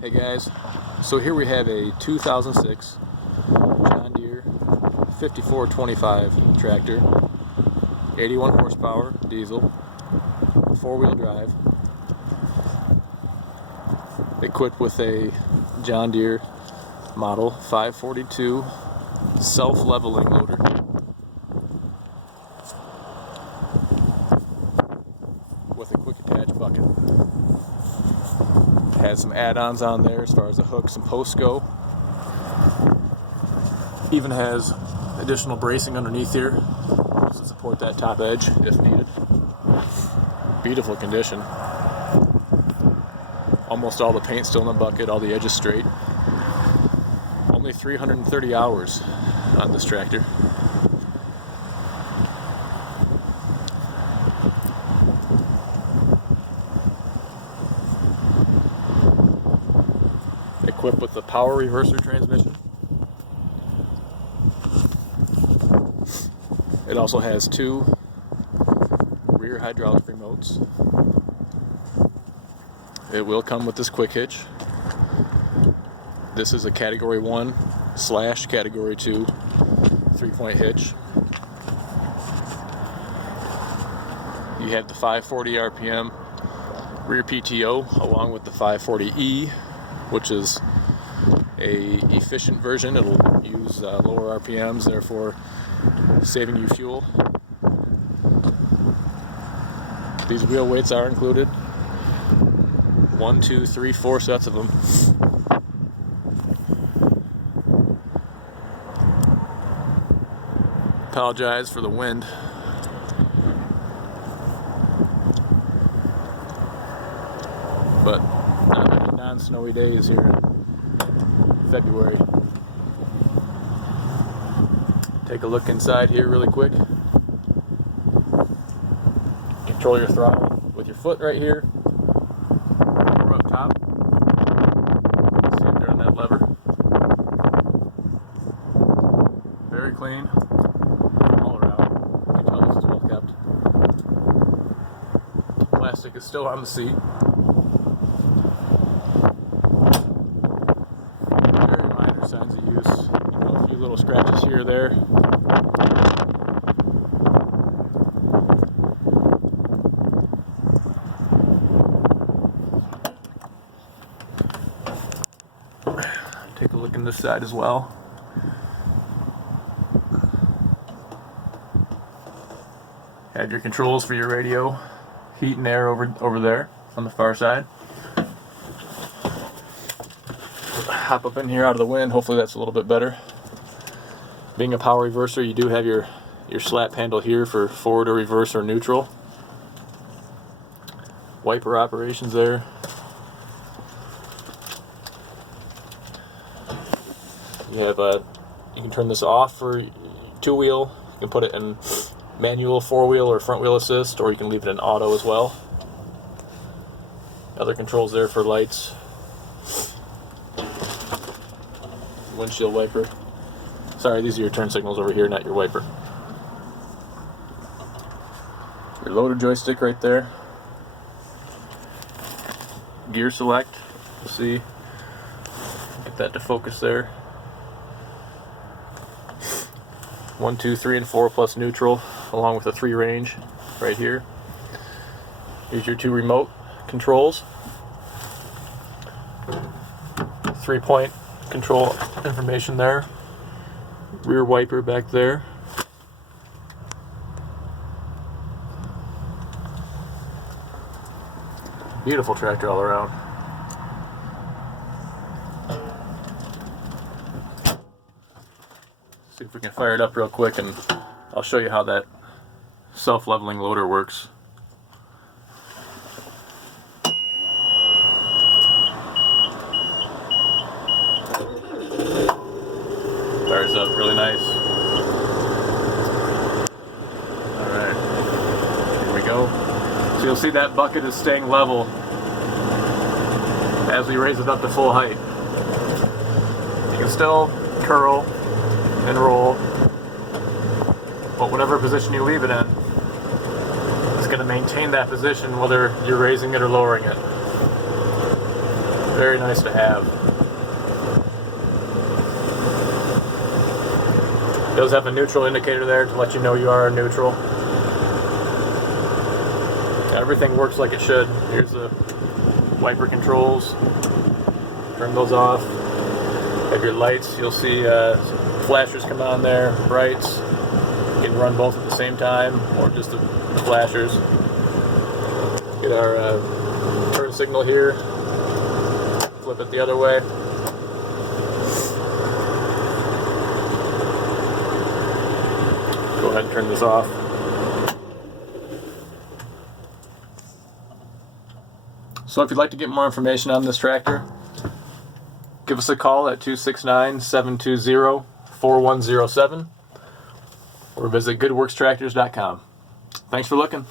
Hey guys, so here we have a 2006 John Deere 5425 tractor, 81 horsepower, diesel, 4-wheel drive, equipped with a John Deere model 542 self-leveling loader. With a quick attach bucket. Has some add-ons on there as far as the hooks and posts go. Even has additional bracing underneath here to support that top edge if needed. Beautiful condition. Almost all the paint still in the bucket, all the edges straight. Only 330 hours on this tractor. Equipped with the power reverser transmission. It also has 2 rear hydraulic remotes. It will come with this quick hitch. This is a category 1/category 2 3-point hitch. You have the 540 RPM rear PTO along with the 540E, which is a efficient version. It'll use lower RPMs, therefore saving you fuel. These wheel weights are included. 1, 2, 3, 4 sets of them. Apologize for the wind. But not many non-snowy days here in February. Take a look inside here really quick. Control your throttle with your foot right here. Or up top. See it there on that lever. Very clean. All around. You can tell this is well kept. Plastic is still on the seat. Very minor signs of use. A few little scratches here or there. Take a look in this side as well. Have your controls for your radio, heat and air over there on the far side. Hop up in here out of the wind. Hopefully that's a little bit better. Being a power reverser, you do have your slap handle here for forward or reverse or neutral. Wiper operations there. You have you can turn this off for 2-wheel. You can put it in manual 4-wheel or front wheel assist, or you can leave it in auto as well. Other controls there for lights. Windshield wiper. Sorry, these are your turn signals over here, not your wiper. Your loader joystick right there. Gear select. You'll see. Get that to focus there. 1, 2, 3, and 4 plus neutral, along with a 3 range right here. Here's your 2 remote controls. 3-point control information there. Rear wiper back there. Beautiful tractor all around. See if we can fire it up real quick and I'll show you how that self-leveling loader works. Fires up really nice. Alright, here we go. So you'll see that bucket is staying level as we raise it up to full height. You can still curl and roll, but whatever position you leave it in, it's going to maintain that position whether you're raising it or lowering it. Very nice to have. It does have a neutral indicator there to let you know you are neutral. Everything works like it should. Here's the wiper controls. Turn those off. Have your lights. You'll see flashers come on there, brights. You can run both at the same time, or just the flashers. Get our turn signal here. Flip it the other way. Go ahead and turn this off. So if you'd like to get more information on this tractor, give us a call at 269-720-4107 or visit goodworkstractors.com. Thanks for looking.